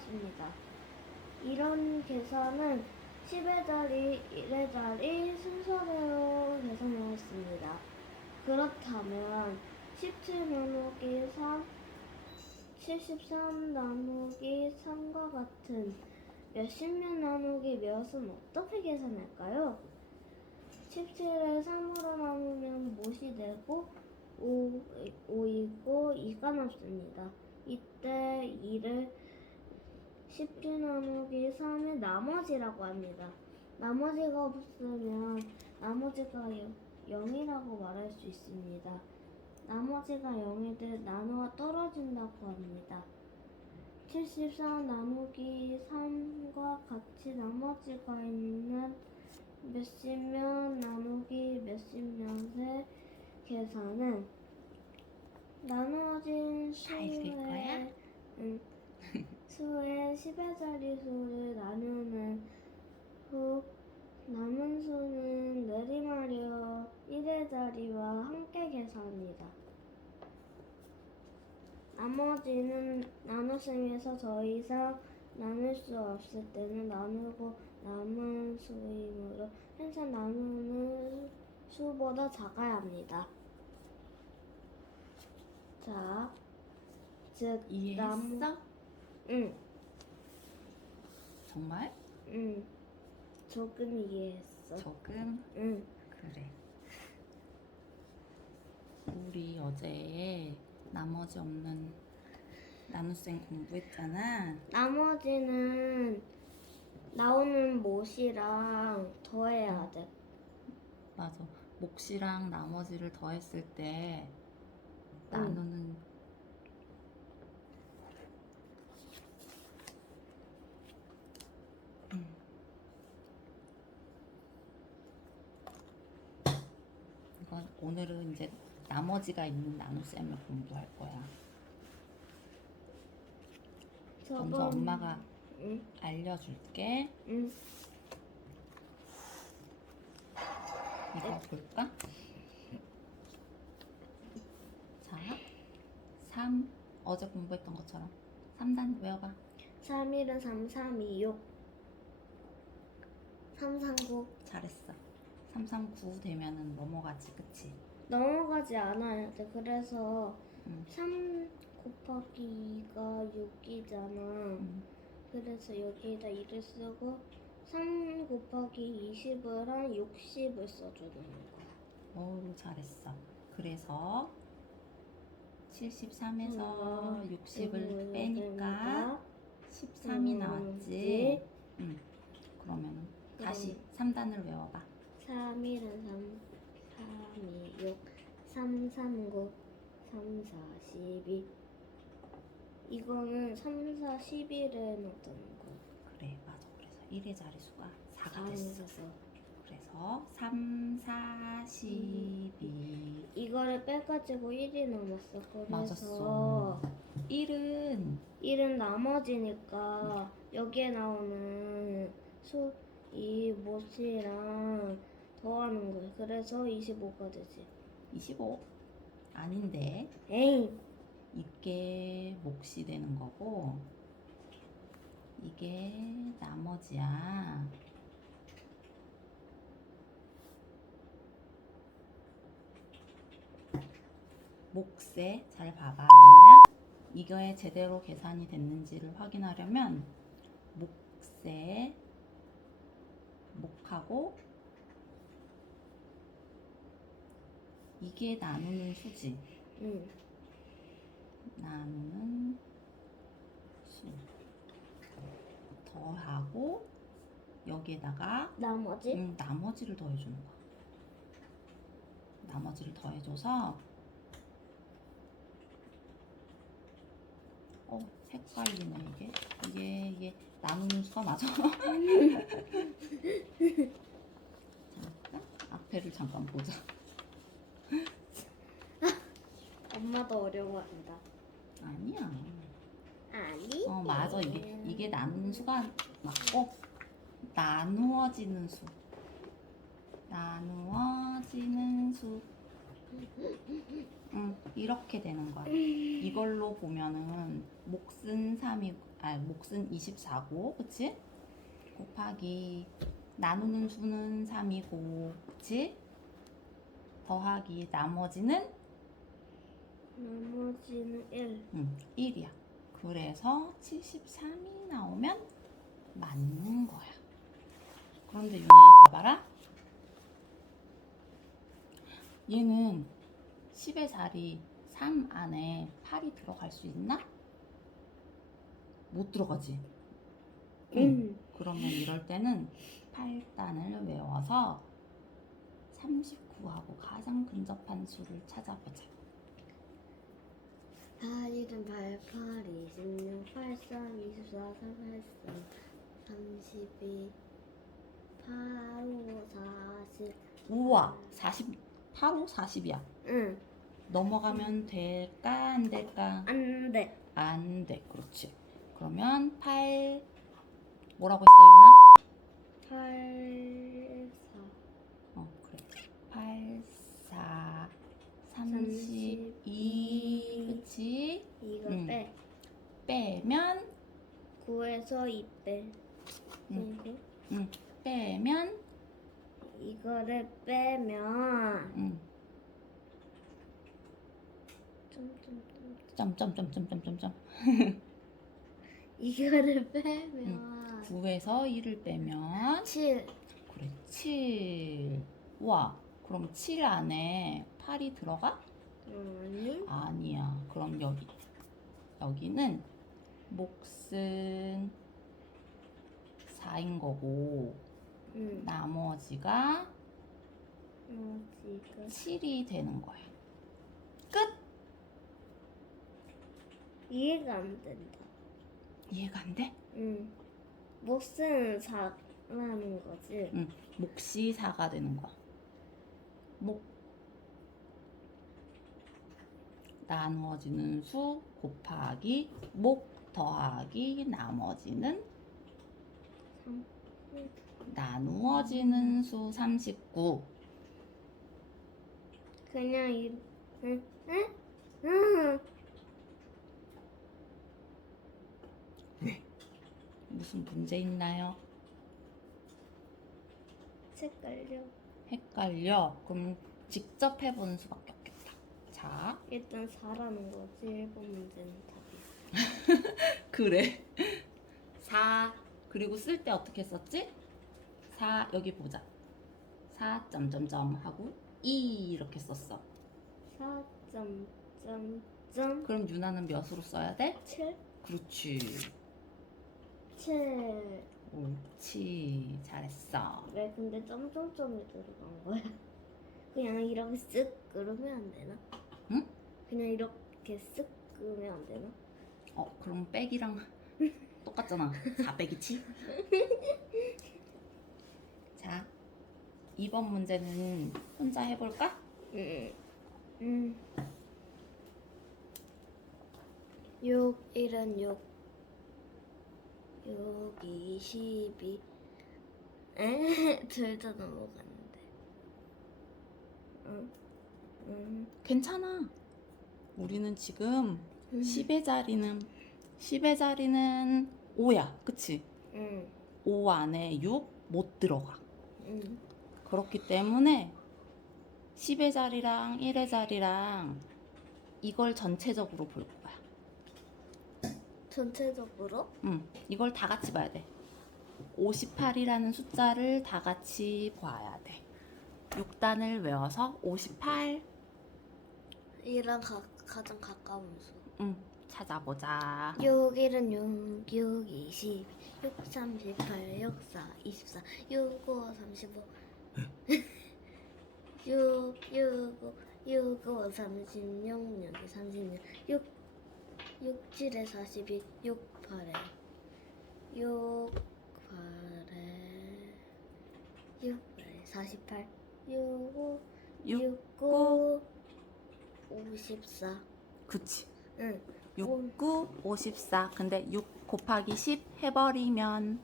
알아보았습니다. 이런 계산은 10의 자리, 1의 자리 순서대로 계산하였습니다. 그렇다면 17 나누기 3, 73 나누기 3과 같은 몇십몇 나누기 몇은 어떻게 계산할까요? 17을 3으로 나누면 못이 되고 5, 5이고 2가 남습니다. 이때 2를 17 나누기 3의 나머지라고 합니다. 나머지가 없으면 나머지가 0이라고 말할 수 있습니다. 나머지가 0일 때 나누어 떨어진다고 합니다. 74 나누기 3과 같이 나머지가 있는 몇십몇 나누기 몇십몇의 계산은 나누어진? 수의 응, 수의 10의 자리 수를 나누는 후 남은 수는 내리마려 1의 자리와 함께 계산합니다. 나머지는 나눗셈에서 더 이상 나눌 수 없을 때는 나누고 남은 수이므로 항상 나누는 수보다 작아야 합니다. 자, 즉 이해했어? 응, 정말? 응, 조금 이해했어. 조금? 응, 그래. 우리 어제 나머지 없는 나눗셈 공부했잖아. 나머지는 나오는 못이랑 더해야 돼. 맞아. 몫이랑 나머지를 더했을 때 나누는 이건 오늘은 이제 나머지가 있는 나눗셈을 공부할 거야. 먼저 저번- 엄마가 응, 알려줄게. 응, 이거 볼까? 자, 3 어제 공부했던 것처럼 3단 외워봐. 3일은 3, 3, 2, 6. 3, 3, 9. 잘했어. 3, 3, 9 되면은 넘어가지, 그치? 넘어가지 않아야 돼. 그래서 응. 3 곱하기 2가 6이잖아. 응. 그래서 여기에다 2를 쓰고 3 곱하기 20을 한 60을 써주는 거야. 어우, 잘했어. 그래서 73에서 60을 빼니까 13이 나왔지. 응. 그러면은 다시 3단을 외워봐. 3일은 3, 3, 2, 6, 3, 3, 9, 3, 4, 12. 이거는 3, 4, 11에 넣었다는 거야. 그래, 맞아. 그래서 1의 자리수가 4가 4가 됐어. 그래서 3, 4, 12. 이거를 빼가지고 1이 남았어. 그래서 맞았어. 1은 1은 나머지니까 여기에 나오는 수, 이 못이랑 더하는 거야. 그래서 25가 되지. 25. 아닌데. 에이, 이게 몫이 되는 거고 이게 나머지야. 몫에 잘 봐봐, 누나야. 이거에 제대로 계산이 됐는지를 확인하려면 몫에 몫하고 이게 나누는 수지. 응. 나누는 수 더하고 여기에다가 나머지 음, 나머지를 더해주는 거야. 나머지를 더해줘서 어 헷갈리네 이게 이게 이게 나누는 수가 맞아. 잠깐 앞에를 잠깐 보자. 엄마도 어려워한다. 아니야. 아니? 어 맞아 이게 이게 나누는 수가 맞고 나누어지는 수 나누어지는 수 응, 이렇게 되는 거야. 이걸로 보면은 몫은 3이 아 몫은 24고 그치? 곱하기 나누는 수는 3이고 그치? 더하기 나머지는 나머지는 1. 응, 1이야. 그래서 73이 나오면 맞는 거야. 그런데 유나야 봐봐라. 얘는 10의 자리 3 안에 8이 들어갈 수 있나? 못 들어가지. 응. 그러면 이럴 때는 8단을 외워서 39하고 가장 근접한 수를 찾아보자. 8, 1은 8, 8, 26, 8, 3, 24, 3, 8, 3, 32, 8, 5, 40. 우와, 40, 8호 40이야. 응. 넘어가면 될까 안 될까? 안 돼. 안 돼. 그렇지. 그러면 8 뭐라고 했어, 유나? 8, 4. 어, 그래. 8 4 32 그치? 이거 응. 빼. 빼면 9에서 2 빼. 응. 그리고 응. 빼면 이거를 빼면 응. 점점점 점 점점점점점점 이거를 빼면 9에서 1을 빼면 7 그래 7 와, 그럼 7 안에 8이 들어가? 아니 아니야. 그럼 여기 여기는 몫은 4인 거고 응 나머지가 어 지금 7이 되는 거야. 끝. 이해가 안 된다 이해가 안 돼? 응 몫은 4라는 거지 응. 몫이 4가 되는 거야. 몫 나누어지는 수 곱하기 몫 더하기 나머지는 3 나누어지는 수 39. 그냥 이 응? 응? 응 무슨 문제 있나요? 색깔려 헷갈려. 그럼 직접 해보는 수밖에 없겠다. 자, 일단 4라는 거지 1번 문제는 답이 그래. 4 그리고 쓸 때 어떻게 썼지? 4 여기 보자. 4 점점점 하고 2 이렇게 썼어. 4점점점 그럼 유나는 몇으로 써야 돼? 7 그렇지. 7 옳지. 잘했어. 왜 근데 점점점이 들어간 거야? 그냥 이렇게 쓱 그러면 안 되나? 응? 그냥 이렇게 쓱 그러면 안 되나? 어, 그럼 빼기랑 똑같잖아. 4 빼기 7. 자, 2번 문제는 혼자 해볼까? 응. 음. 6, 1은 6. 6, 2, 12. 에? 둘다 넘어갔는데. 응. 응. 괜찮아. 우리는 지금 음. 10의 자리는 10의 자리는 5야. 그치? 응. 5 안에 6 못 들어가. 응. 그렇기 때문에 10의 자리랑 1의 자리랑 이걸 전체적으로 볼 거야. 전체적으로? 응, 이걸 다 같이 봐야 돼. 58이라는 숫자를 다 같이 봐야 돼. 6단을 외워서 58, 이랑 가, 가장 가까운 수. 응, 찾아보자. 6, 1은 6, 6, 20, 6, 38, 6, 4, 24, 6, 5, 35, 6, 6, 5, 6, 5, 36, 6, 36, 6, 6, 7에 42, 6, 8에 6, 8에 6, 8에 48, 6, 5, 6, 6, 9, 54. 그치. 응. 6, 9, 54. 근데 6 곱하기 10 해버리면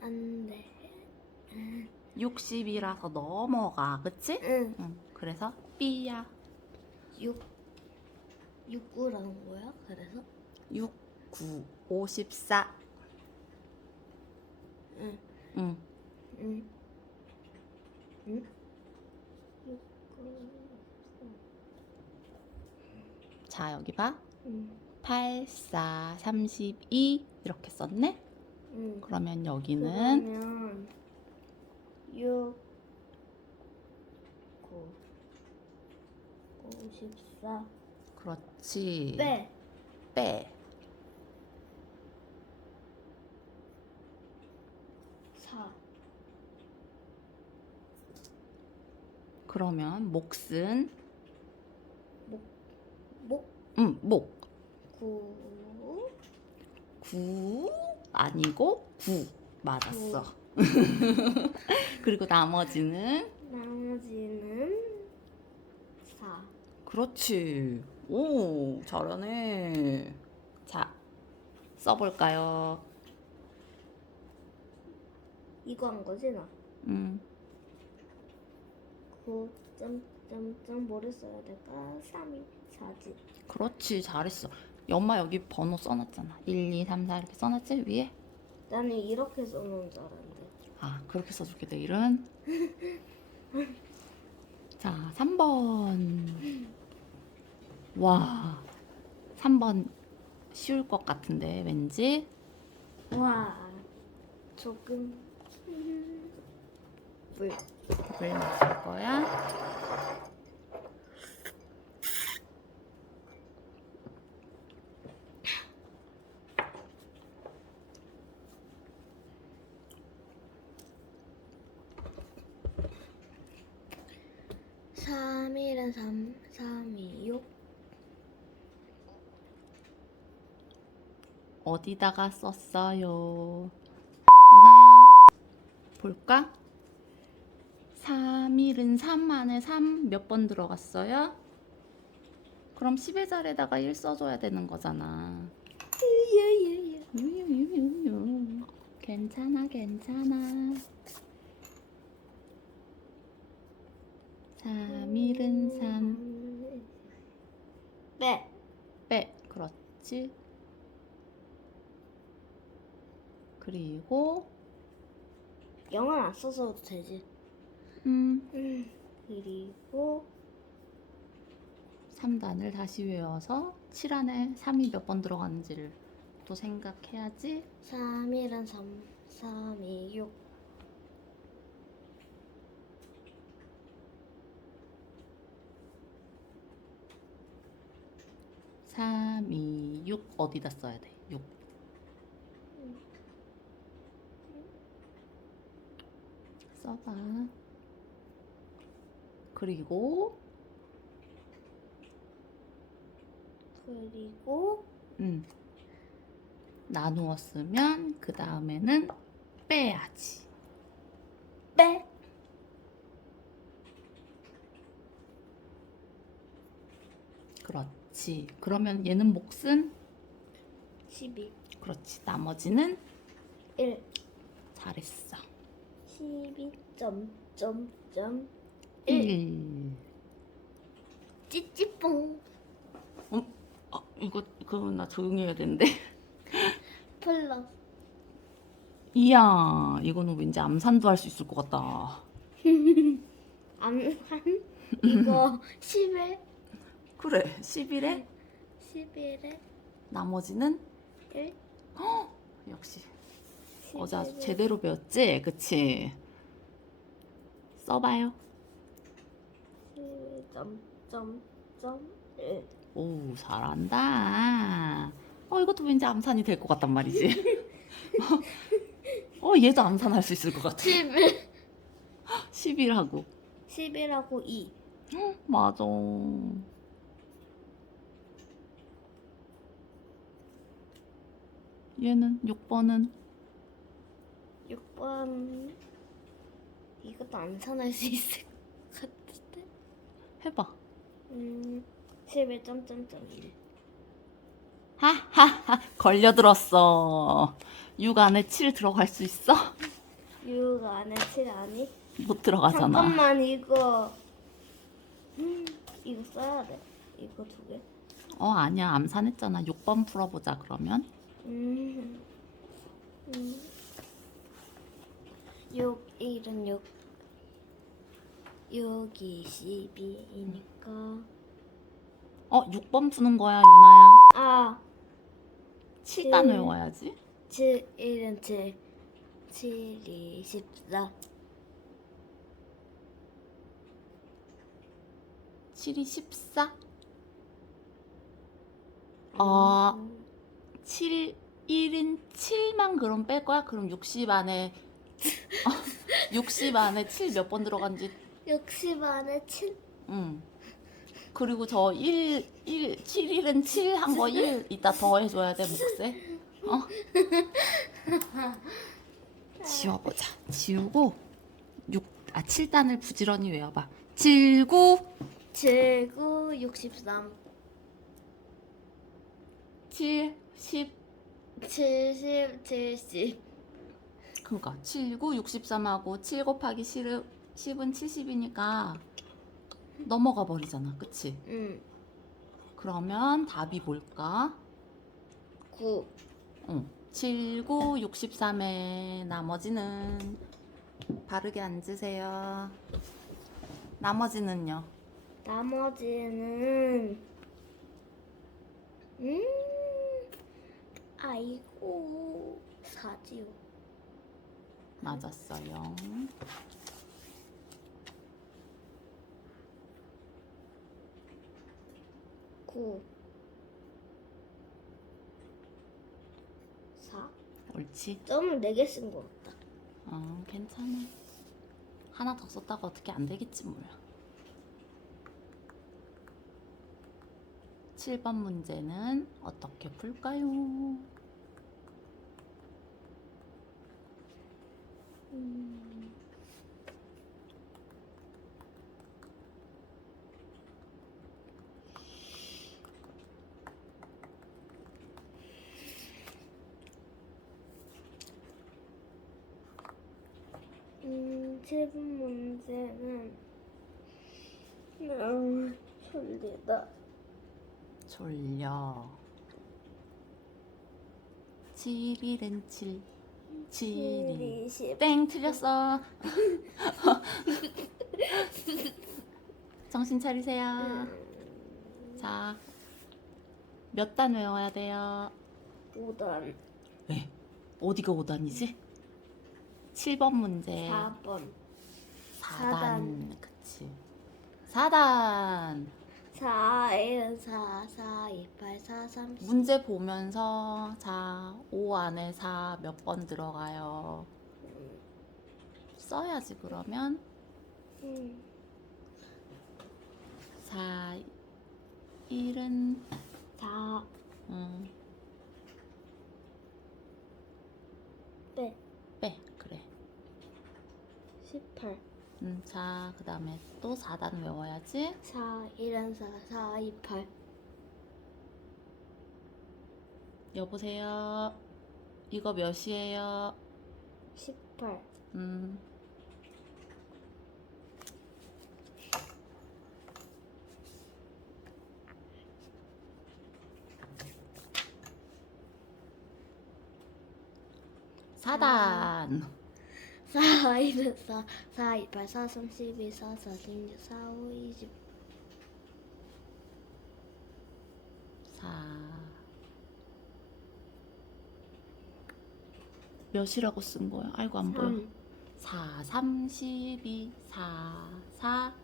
안 돼. 60이라서 넘어가. 그치? 응. 응. 그래서 B야. 6 6구라는 거야? 그래서 6, 9, 54. 응. 응. 응. 응? 6 9 자, 여기 봐. 응. 8, 4, 32 이렇게 썼네. 응. 그러면 여기는 그러면 6 9 54 그렇지. 빼 빼. 4 그러면 몫은 목 응, 목. 9 9 아니고 9 맞았어. 그리고 나머지는 나머지는 4 그렇지. 오, 잘하네. 자, 써볼까요? 이거 한 거지 나? 음, 9 점점점 뭐를 써야 될까? 3이 4지 그렇지. 잘했어. 엄마 여기 번호 써놨잖아. 1, 2, 3, 4 이렇게 써놨지? 위에? 나는 이렇게 써놓은 줄 알았는데 아, 그렇게 써줄게, 내일은. 자, 3번. 와, 3번 쉬울 것 같은데, 왠지. 와 조금 물 물 마실 거야. 삼일은 3, 3이 6 어디다가 썼어요? 유나야, 볼까? 3일은 3 안에 3 몇 번 들어갔어요? 그럼 10의 자리에다가 1 써줘야 되는 거잖아. 유유유유. 괜찮아, 괜찮아. 3일은 3. 빼 빼. 그렇지. 그리고, 영은 안 써서도 되지 음, 음, 그리고 3단을 다시 외워서 7 안에 3이 몇 번 들어가는지를 또 생각해야지. 3일은 3, 3이 6 3, 2, 6 어디다 써야 돼? 6. 써봐. 그리고 그리고 음. 나누었으면 그 다음에는 빼야지. 빼 그렇지. 그러면 얘는 몫은 12 그렇지. 나머지는 1 잘했어. 12 점, 점, 점 1. 찌찌뽕. 어, 이거 그거 나 조용히 해야 되는데. 플러스 이야, 이거는 왠지 암산도 할 수 있을 것 같다. 암한 이거 10에 그래, 11에? 11에? 나머지는? 1 역시 어제 아주 제대로 배웠지, 그치? 써봐요. 점, 점, 점1 오, 잘한다. 어, 이것도 왠지 암산이 될 것 같단 말이지. 어, 얘도 암산할 수 있을 것 같아. 11 11하고. 11하고 2 맞아. 얘는 6번은 6번 이것도 안 산할 수 있을 것 같은데 해봐. 음 11.1 하하하 걸려들었어. 6 안에 7 들어갈 수 있어? 6 안에 7 아니? 못 들어가잖아. 잠깐만 이거 음, 이거 써야 돼. 이거 두 개. 어 아니야 암산했잖아 6번 풀어보자 그러면 음. 음. 6, 1은 6. 6이 12이니까. 어 6번 푸는 거야 유나야 아, 7단 칠. 외워야지 7, 1은 7. 7이 14. 7이 14 어 7, 1인 7만 그럼 뺄 거야? 그럼 60 안에 어, 60 안에 7 몇 번 들어간지 60 안에 7. 응. 그리고 저 1, 1, 7일은 7 한 거 1 이따 더 해줘야 돼, 몫에. 어? 지워보자. 지우고 6, 아, 7단을 부지런히 외워봐. 7, 9, 7, 9, 63. 7, 10. 70, 70. 그니까 7, 9, 63하고 7 곱하기 10, 10은 70이니까 넘어가 버리잖아. 그치? 응. 그러면 답이 뭘까? 9. 응. 7, 9, 63에 나머지는 바르게 앉으세요. 나머지는요? 나머지는 음 아이고 사지요 맞았어요. 구 사. 옳지. 점을 4개 쓴 것 같다. 어, 괜찮아. 하나 더 썼다고 어떻게 안 되겠지 몰라. 7번 문제는 어떻게 풀까요? 음. 음, 7번 문제는 음, 졸리다. 졸려. 7일은 7. 7일. 20. 땡 틀렸어. 정신 차리세요. 자, 몇 단 외워야 돼요? 5단, 왜? 어디가 5단이지? 7번 문제. 4번, 4단. 그치. 4단. 4, 1, 4, 4, 2, 8, 4, 3, 10. 문제 보면서 자, 5 안에 4 몇 번 들어가요? 써야지 그러면 음, 4 1은 4, 음, 빼, 빼 그래. 18. 음, 자, 그다음에 또 4단 외워야지. 4, 1은 4, 4, 2, 8. 여보세요. 이거 몇이에요? 18. 음. 사단 4, 1은 4, 4, 2, 8, 4, 3, 12, 4, 4, 16, 4, 5, 20. 4 몇이라고 쓴 거야? 아이고 안 보여. 3, 4 32 4 4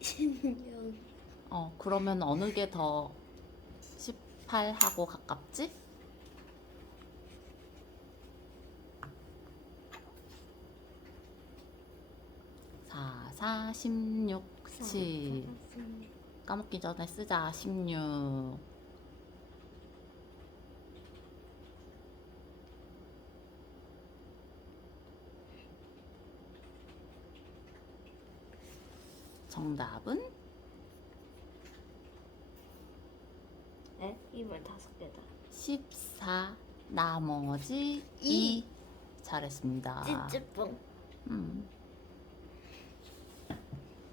16. 어, 그러면 어느 게 더 18하고 가깝지? 사, 사, 16, 그치. 까먹기 전에 쓰자, 16. 정답은 네? 이번 다섯 개다. 14 나머지 2 잘했습니다. 찌찌뽕. 음.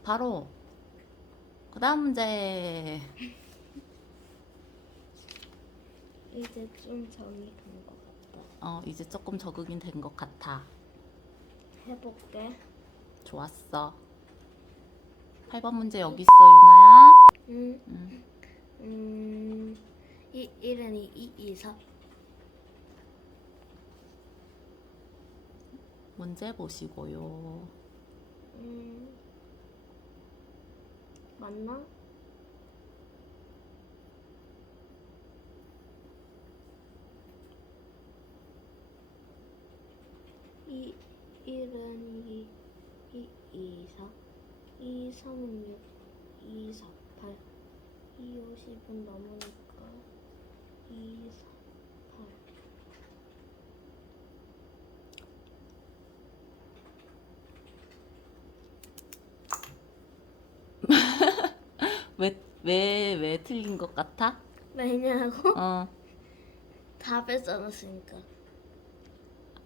바로 그 다음 문제. 이제 좀 정이 간것 같다. 어, 이제 조금 적응이 된 것 같아. 해볼게. 좋았어. 8번 문제 여기 있어, 유나야. 음, 음. 음, 이, 1은 2, 2, 2, 4. 문제 보시고요. 음, 맞나? 이 1은 2, 2, 2, 4. 2, 3은 6, 2, 4, 8. 2, 50은 넘으니까 2, 4, 8. 왜, 왜, 왜 틀린 것 같아? 왜냐고? 어, 답을 써놨으니까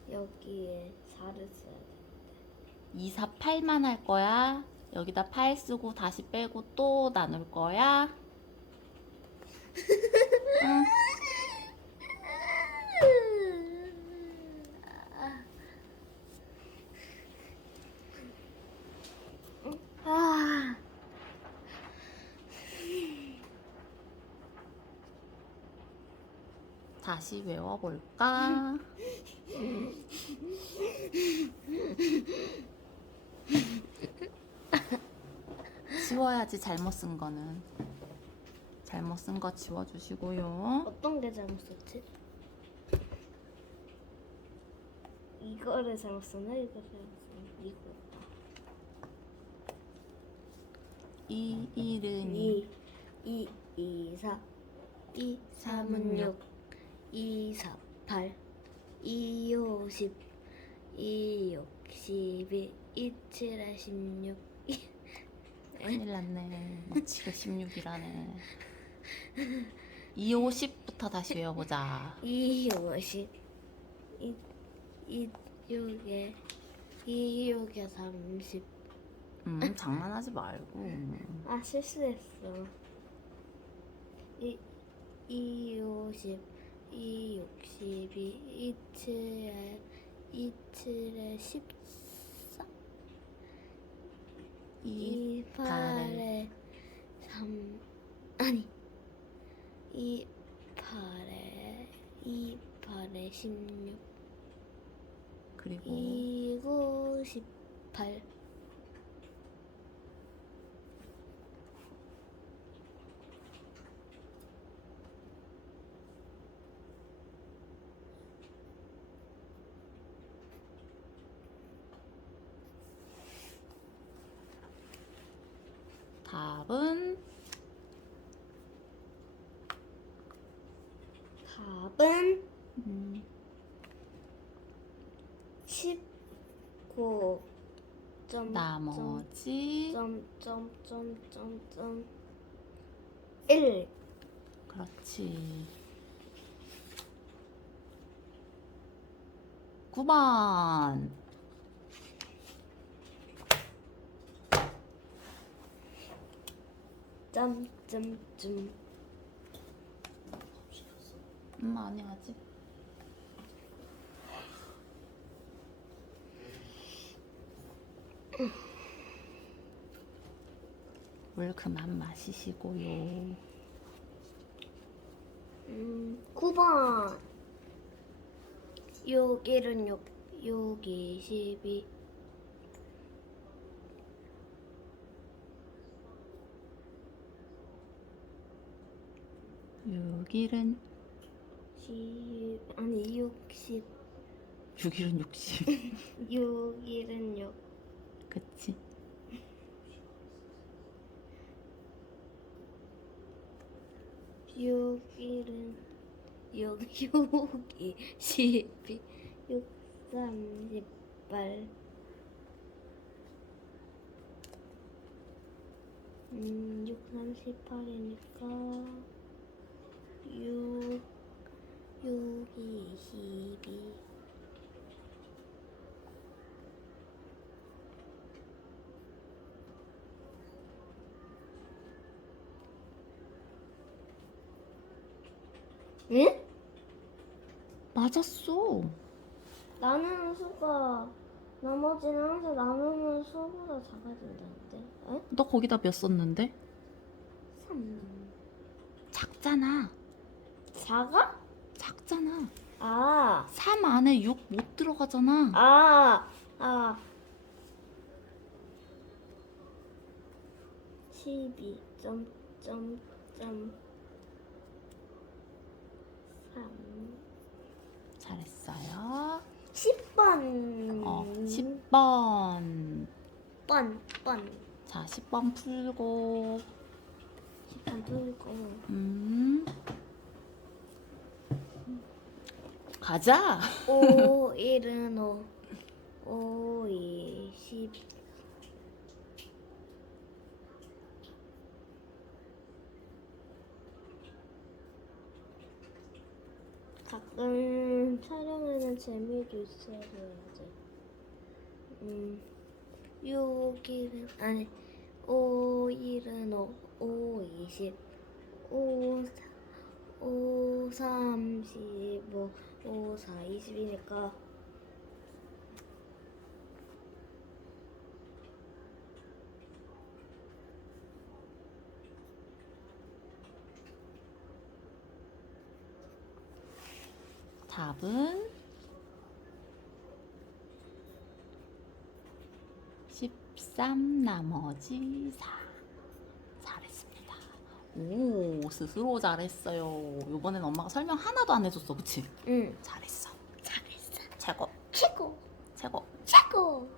여기에 4를 써야 돼. 2, 4, 8만 할 거야. 여기다 8 쓰고 다시 빼고 또 나눌 거야. 응. 다시 외워볼까? 지워야지 잘못 쓴 거는 잘못 쓴 거 지워주시고요. 어떤 게 잘못 썼지? 이거를 잘못 썼나? 이거 잘못 썼나? 이거. 이 일은 2, 2, 2, 4. 2, 3은 6. 2, 4, 8. 2, 5, 10. 2, 6, 12. 2, 7, 16. 큰일 났네. 마치가 16이라네. 2, 5, 10부터 다시 외워보자. 2, 50. 2, 2, 6에 2, 6에 30. 음, 장난하지 말고. 아 실수했어. 2, 2, 50. 2, 62. 2, 7에 2, 7에 14. 2, 2, 8에 3. 아니. 2, 8에 2, 8에 16. 그리고 2, 9, 18. 답은 답은 음, 19. 점, 나머지 점, 점, 점, 점, 점. 1. 그렇지. 9번 점, 점, 점. 음 아니 아직 물 그만 마시시고요. 음, 9번. 6, 1은 6, 6, 22. 육일은 10, 아니, 60. 6일은 60. 6, 1은 6. 그치? 6일은 6, 6이 12, 6, 3, 18 음, 6, 3, 18이니까 6, 6이 22 응? 맞았어. 나누는 수가 나머지는 항상 나누는 수보다 작아진다는데. 에? 너 거기다 몇 썼는데? 3. 작잖아. 작아? 작잖아. 아. 3 안에 6 못 들어가잖아. 아. 아. 12. 점, 점, 점. 3. 잘했어요. 10번. 어, 10번. 번, 번. 자, 10번 풀고. 10번 풀고. 음. 가자. 5, 1은 5. 5, 2, 10. 가끔 촬영에는 재미도 있어야 돼야지. 음, 6, 1은, 아니, 5, 1은 5, 5, 20. 5, 4, 5, 3, 15, 5, 4, 20이니까 답은 13 나머지 4. 잘했습니다. 오, 스스로 잘했어요. 이번엔 엄마가 설명 하나도 안 해줬어, 그치? 응 잘했어. 잘했어 최고, 최고 최고. 최고